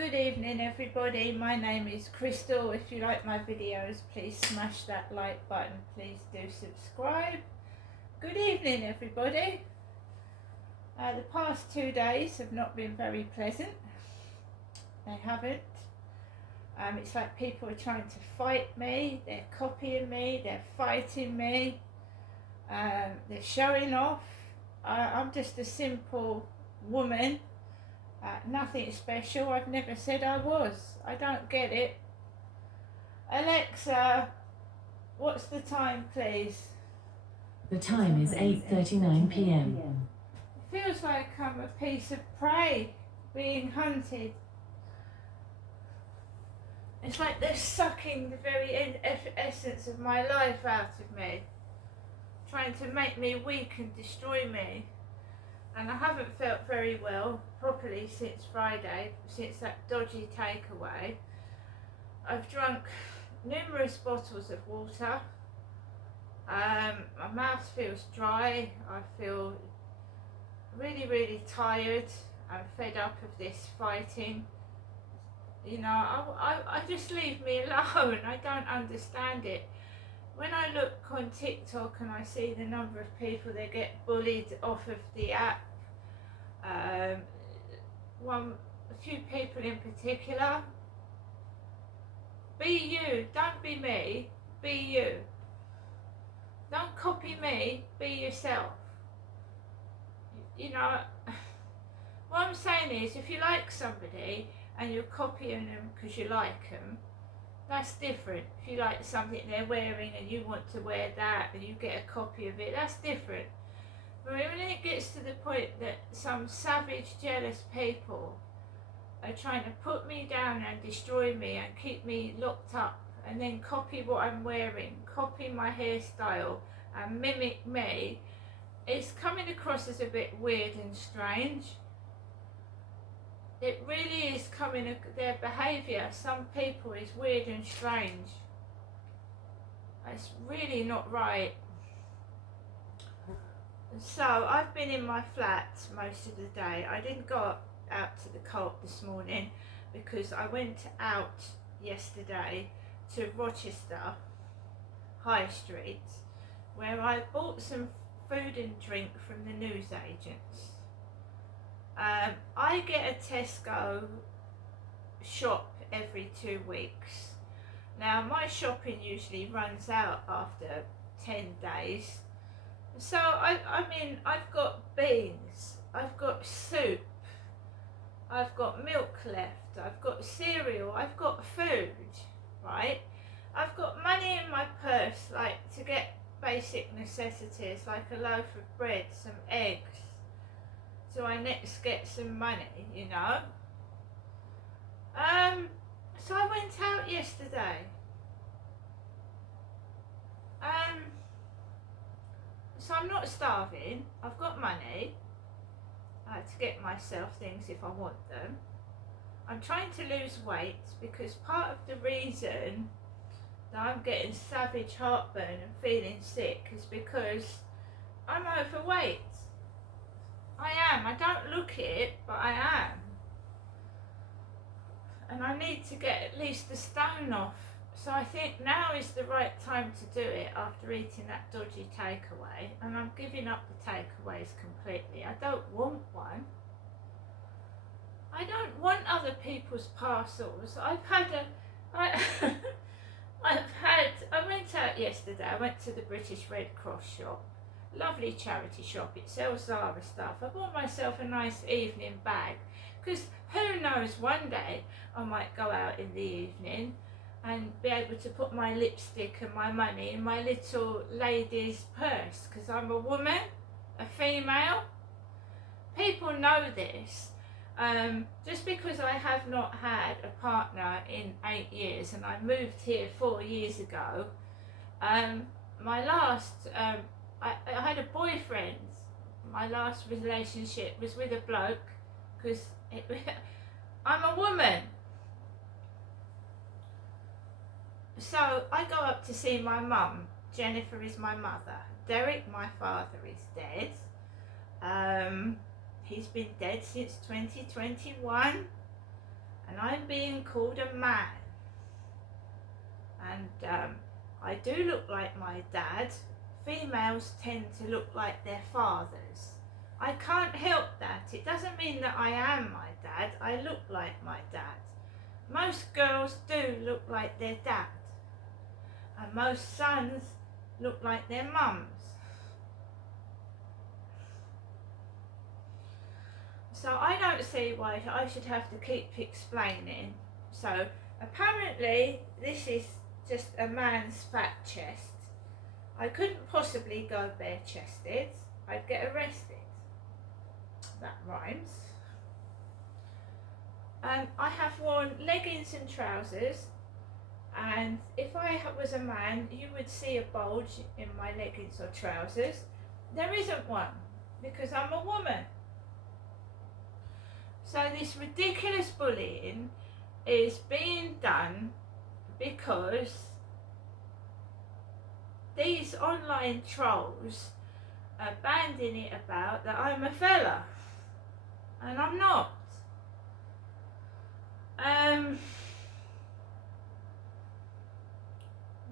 Good evening everybody, my name is Crystal. If you like my videos, please smash that like button, please do subscribe. Good evening everybody. The past 2 days have not been very pleasant. They haven't. It's like people are trying to fight me, they're copying me, they're fighting me, they're showing off. I'm just a simple woman. Nothing special. I've never said I was. I don't get it. Alexa, what's the time, please? The time is 8:39 p.m. It feels like I'm a piece of prey being hunted. It's like they're sucking the very essence of my life out of me, trying to make me weak and destroy me. And I haven't felt very well properly since Friday, since that dodgy takeaway. I've drunk numerous bottles of water. My mouth feels dry. I feel really tired. I'm fed up of this fighting. You know, I just leave me alone. I don't understand it. When I look on TikTok and I see the number of people that get bullied off of the app, a few people in particular, be you, don't be me, be you. Don't copy me, be yourself. You know, what I'm saying is, if you like somebody and you're copying them because you like them, that's different. If you like something they're wearing and you want to wear that and you get a copy of it, that's different. But when it gets to the point that some savage, jealous people are trying to put me down and destroy me and keep me locked up and then copy what I'm wearing, copy my hairstyle and mimic me, it's coming across as a bit weird and strange. It really is coming, their behaviour, some people, is weird and strange. It's really not right. So I've been in my flat most of the day. I didn't go out to the co-op this morning because I went out yesterday to Rochester High Street, where I bought some food and drink from the newsagents. I get a Tesco shop every 2 weeks. Now my shopping usually runs out after 10 days. So I mean, I've got beans, I've got soup, I've got milk left, I've got cereal, I've got food, right? I've got money in my purse, like to get basic necessities like a loaf of bread, some eggs. So I next get some money, you know. So I went out yesterday. So I'm not starving. I've got money to get myself things if I want them. I'm trying to lose weight because part of the reason that I'm getting savage heartburn and feeling sick is because I'm overweight. I am. I don't look it, but I am. And I need to get at least a stone off. So I think now is the right time to do it after eating that dodgy takeaway. And I'm giving up the takeaways completely. I don't want one. I don't want other people's parcels. I went out yesterday. I went to the British Red Cross shop. Lovely charity shop. It sells Zara stuff. I bought myself a nice evening bag because who knows, one day I might go out in the evening and be able to put my lipstick and my money in my little lady's purse because I'm a woman, a female. People know this. Just because I have not had a partner in 8 years and I moved here 4 years ago, my last I had a boyfriend. My last relationship was with a bloke because I'm a woman. So I go up to see my mum. Jennifer is my mother. Derek, my father, is dead. He's been dead since 2021. and I'm being called a man. And I do look like my dad. Females tend to look like their fathers. I can't help that. It doesn't mean that I am my dad. I look like my dad. Most girls do look like their dad. And most sons look like their mums. So I don't see why I should have to keep explaining. So apparently this is just a man's fat chest. I couldn't possibly go bare-chested. I'd get arrested. That rhymes. I have worn leggings and trousers, and if I was a man, you would see a bulge in my leggings or trousers. There isn't one, because I'm a woman. So this ridiculous bullying is being done because these online trolls are banding it about that I'm a fella, and I'm not.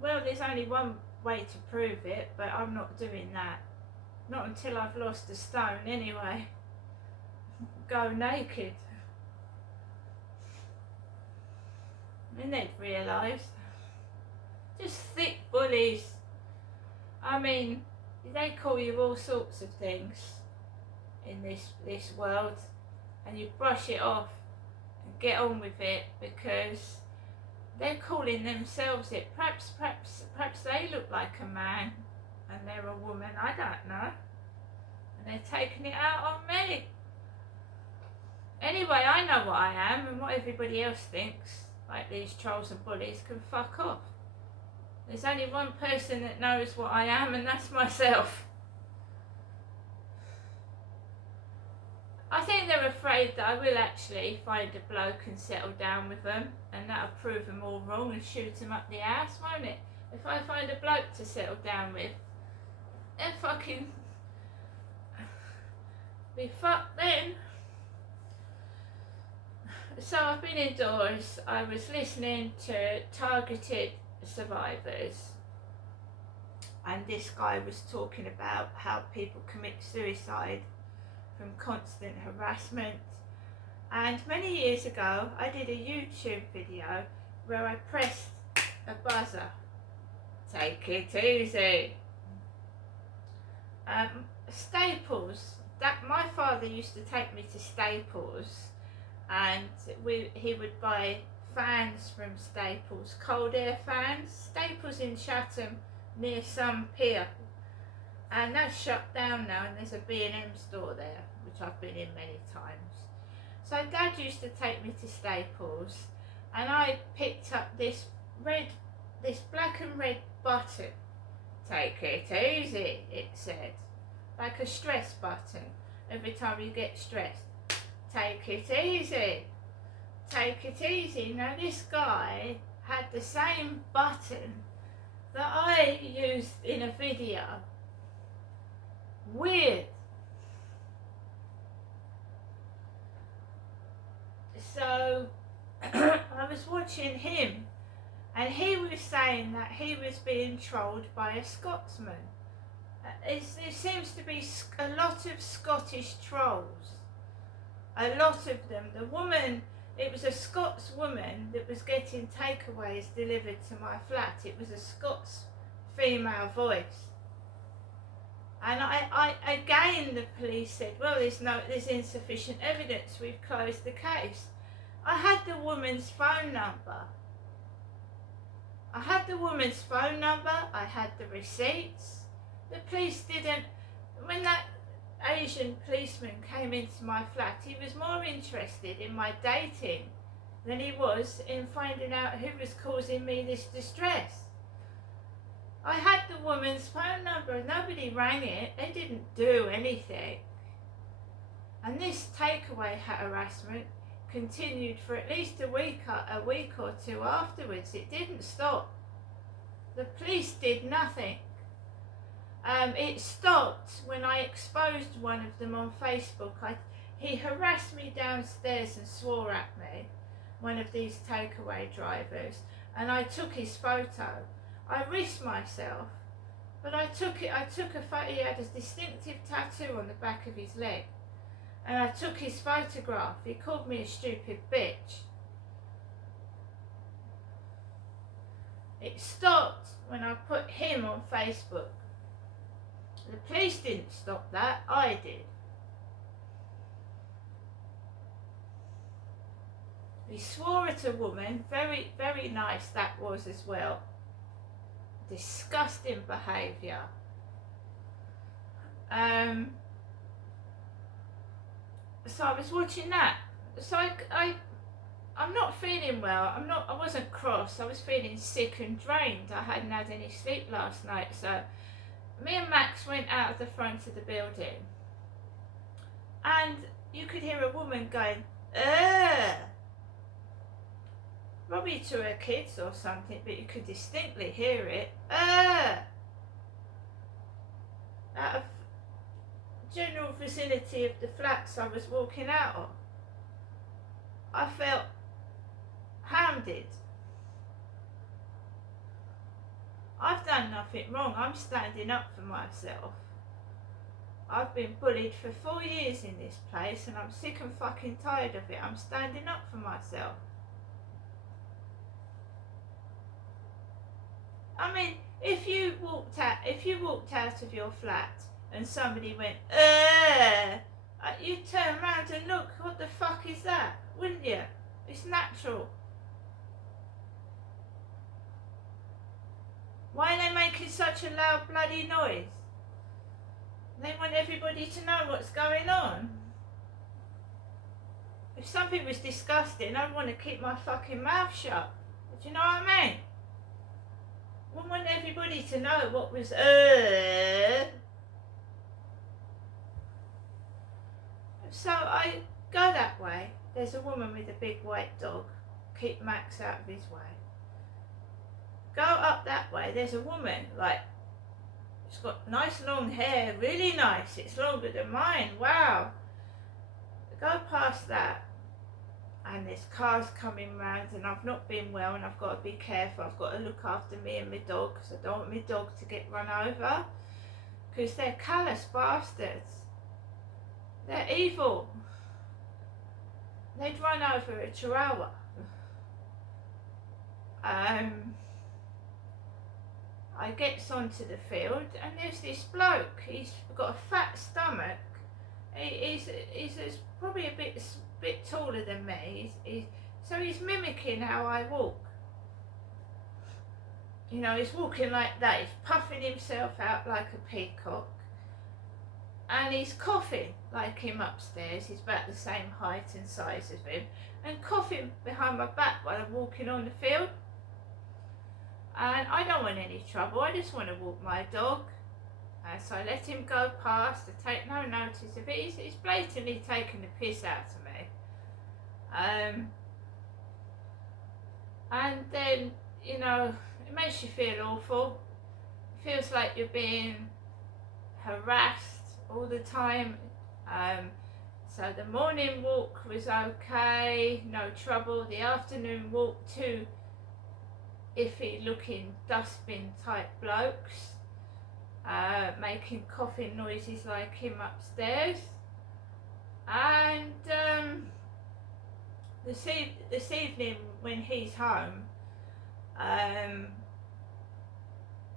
Well, there's only one way to prove it, but I'm not doing that. Not until I've lost a stone anyway. Go naked. And they'd realise. Just thick bullies. I mean, they call you all sorts of things in this world, and you brush it off and get on with it because they're calling themselves it. Perhaps they look like a man and they're a woman. I don't know. And they're taking it out on me. Anyway, I know what I am, and what everybody else thinks, like these trolls and bullies, can fuck off. There's only one person that knows what I am, and that's myself. I think they're afraid that I will actually find a bloke and settle down with them, and that'll prove them all wrong and shoot them up the ass, won't it? If I find a bloke to settle down with, then fucking be fucked then. So I've been indoors. I was listening to Targeted Survivors, and this guy was talking about how people commit suicide from constant harassment. And many years ago I did a YouTube video where I pressed a buzzer. Take it easy. Staples, that my father used to take me to Staples, and he would buy fans from Staples, cold air fans. Staples in Chatham near some pier, and that's shut down now, and there's a B&M store there, which I've been in many times. So Dad used to take me to Staples, and I picked up this black and red button. Take it easy, it said, like a stress button. Every time you get stressed, take it easy, take it easy. Now this guy had the same button that I used in a video. Weird. So I was watching him, and he was saying that he was being trolled by a Scotsman. There seems to be a lot of Scottish trolls. A lot of them. The woman, it was a Scots woman that was getting takeaways delivered to my flat. It was a Scots female voice. And I again, the police said, well, there's insufficient evidence, we've closed the case. I had the woman's phone number. I had the receipts. The police didn't, when that Asian policeman came into my flat, he was more interested in my dating than he was in finding out who was causing me this distress. I had the woman's phone number, nobody rang it, they didn't do anything. And this takeaway harassment continued for at least a week or two afterwards. It didn't stop. The police did nothing. It stopped when I exposed one of them on Facebook. He harassed me downstairs and swore at me. one of these takeaway drivers, and I took his photo. I risked myself, but I took it. I took a photo. He had a distinctive tattoo on the back of his leg, and I took his photograph. He called me a stupid bitch. It stopped when I put him on Facebook. The police didn't stop that, I did. He swore at a woman, very, very nice that was as well. Disgusting behaviour. So I was watching that. So I'm not feeling well. I wasn't cross. I was feeling sick and drained. I hadn't had any sleep last night. So me and Max went out of the front of the building, and you could hear a woman going, "Ugh." Probably to her kids or something, but you could distinctly hear it. Out of general vicinity of the flats I was walking out of. I felt hounded. I've done nothing wrong. I'm standing up for myself. I've been bullied for 4 years in this place, and I'm sick and fucking tired of it. I'm standing up for myself. I mean, if you walked out of your flat and somebody went, you'd turn around and look, what the fuck is that? Wouldn't you? It's natural. Why are they making such a loud bloody noise? They want everybody to know what's going on. If something was disgusting, I'd want to keep my fucking mouth shut. Do you know what I mean? I want everybody to know what was So I go that way. There's a woman with a big white dog. Keep Max out of his way. Go up that way. There's a woman, like, she's got nice long hair, really nice. It's longer than mine. Wow. Go past that, and there's cars coming round, and I've not been well, and I've got to be careful. I've got to look after me and my dog, because I don't want my dog to get run over, because they're callous bastards. They're evil. They'd run over a chihuahua. I gets onto the field, and there's this bloke. He's got a fat stomach. He's probably a bit taller than me. So he's mimicking how I walk. You know, he's walking like that. He's puffing himself out like a peacock, and he's coughing like him upstairs. He's about the same height and size as him, and coughing behind my back while I'm walking on the field. And I don't want any trouble. I just want to walk my dog. So I let him go past. I take no notice of it. He's blatantly taking the piss out of me. And then, you know, it makes you feel awful. It feels like you're being harassed all the time. So the morning walk was okay, no trouble. The afternoon walk, too iffy looking dustbin type blokes, making coughing noises like him upstairs. And this evening when he's home,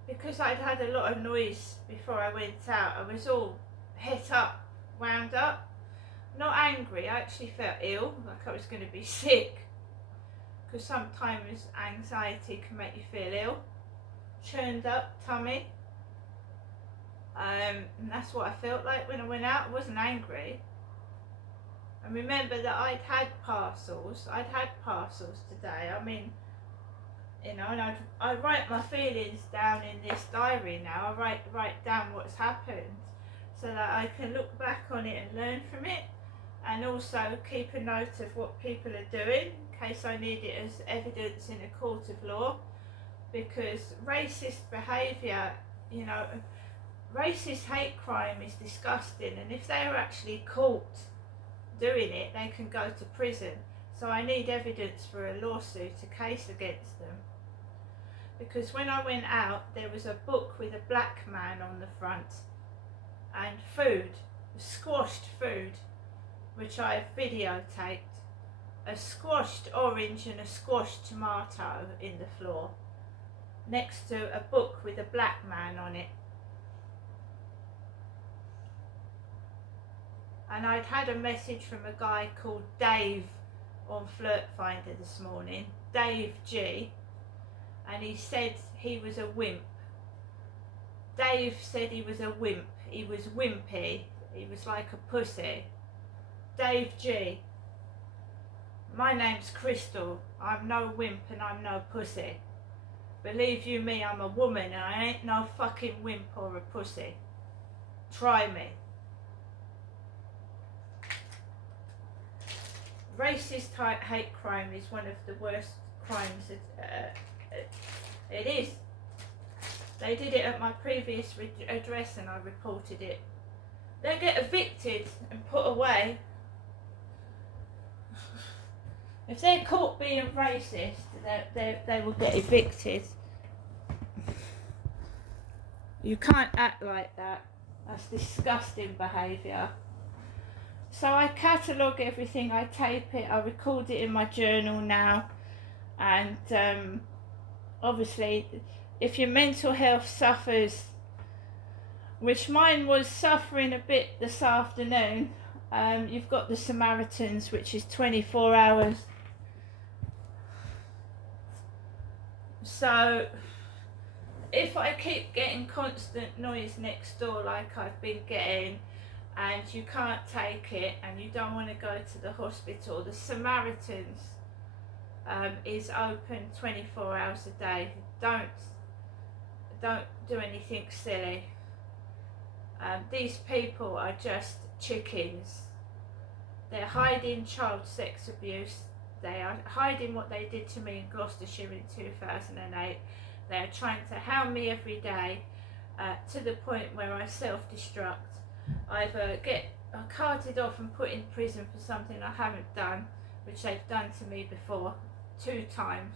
because I'd had a lot of noise before I went out, I was all het up, wound up, not angry. I actually felt ill, like I was going to be sick, because sometimes anxiety can make you feel ill. Churned up tummy, and that's what I felt like when I went out. I wasn't angry. And remember that I'd had parcels today. I mean, you know, and I write my feelings down in this diary now. I write down what's happened, so that I can look back on it and learn from it, and also keep a note of what people are doing in case I need it as evidence in a court of law. Because racist behaviour, you know, racist hate crime is disgusting, and if they are actually caught doing it, they can go to prison. So I need evidence for a lawsuit, a case against them. Because when I went out, there was a book with a black man on the front and food, squashed food, which I videotaped, a squashed orange and a squashed tomato in the floor, next to a book with a black man on it. And I'd had a message from a guy called Dave on Flirt Finder this morning, Dave G, and he said he was a wimp. Dave said he was a wimp. He was wimpy. He was like a pussy. Dave G. My name's Crystal. I'm no wimp and I'm no pussy. Believe you me, I'm a woman and I ain't no fucking wimp or a pussy. Try me. Racist hate crime is one of the worst crimes. It is. They did it at my previous address and I reported it. They'll get evicted and put away. If they're caught being racist, they will get evicted. You can't act like that. That's disgusting behaviour. So I catalogue everything, I tape it, I record it in my journal now. And obviously, if your mental health suffers, which mine was suffering a bit this afternoon, you've got the Samaritans, which is 24 hours. So if I keep getting constant noise next door like I've been getting, and you can't take it and you don't want to go to the hospital, the Samaritans is open 24 hours a day. Don't do anything silly. These people are just chickens. They're hiding child sex abuse. They are hiding what they did to me in Gloucestershire in 2008. They are trying to hound me every day to the point where I self-destruct. Either get carted off and put in prison for something I haven't done, which they've done to me before 2 times,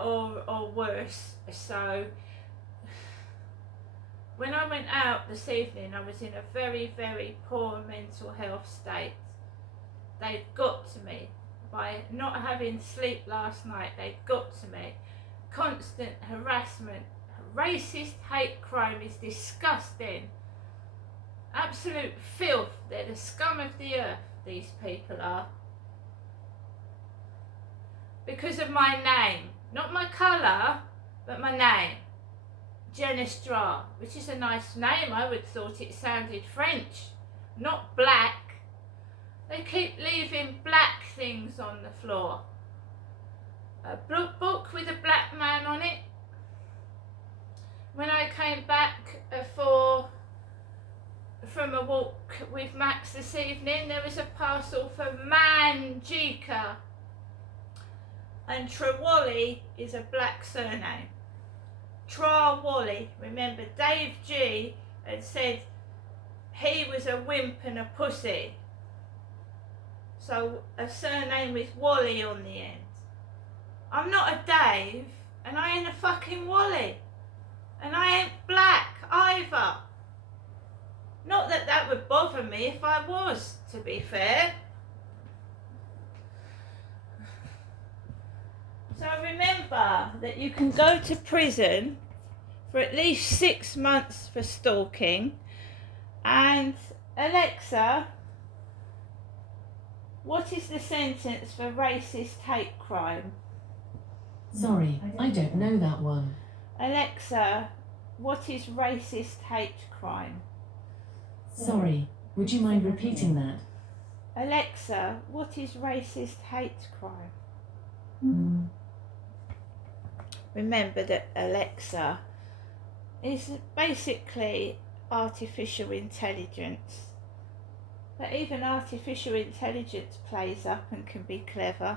or worse. So when I went out this evening, I was in a very, very poor mental health state. They'd got to me by not having sleep last night. They'd got to me. Constant harassment, racist hate crime is disgusting. Absolute filth. They're the scum of the earth, these people are. Because of my name. Not my colour, but my name. Genestra, which is a nice name. I would have thought it sounded French, not black. They keep leaving black things on the floor. A book with a black man on it. When I came back from a walk with Max this evening, there was a parcel for Manjika, and Trawally is a black surname. Trawally. Remember, Dave G had said he was a wimp and a pussy, so a surname with Wally on the end. I'm not a Dave, and I ain't a fucking Wally, and I ain't black either. Not that that would bother me if I was, to be fair. So remember that you can go to prison for at least 6 months for stalking. And Alexa, what is the sentence for racist hate crime? Sorry, I don't know that one. Alexa, what is racist hate crime? Sorry, would you mind repeating that? Alexa, what is racist hate crime? Remember that Alexa is basically artificial intelligence. But even artificial intelligence plays up and can be clever.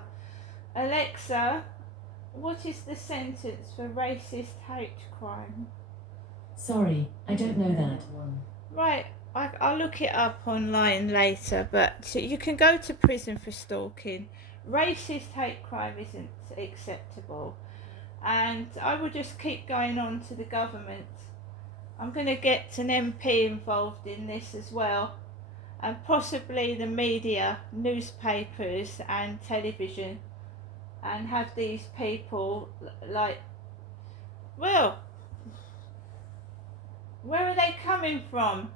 Alexa, what is the sentence for racist hate crime? Sorry, I don't know that. Right, I'll look it up online later, but you can go to prison for stalking. Racist hate crime isn't acceptable, and I will just keep going on to the government. I'm going to get an MP involved in this as well, and possibly the media, newspapers and television, and have these people like, well, where are they coming from?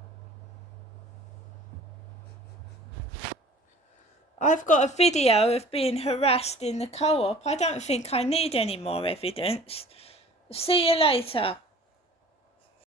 I've got a video of being harassed in the co-op. I don't think I need any more evidence. See you later.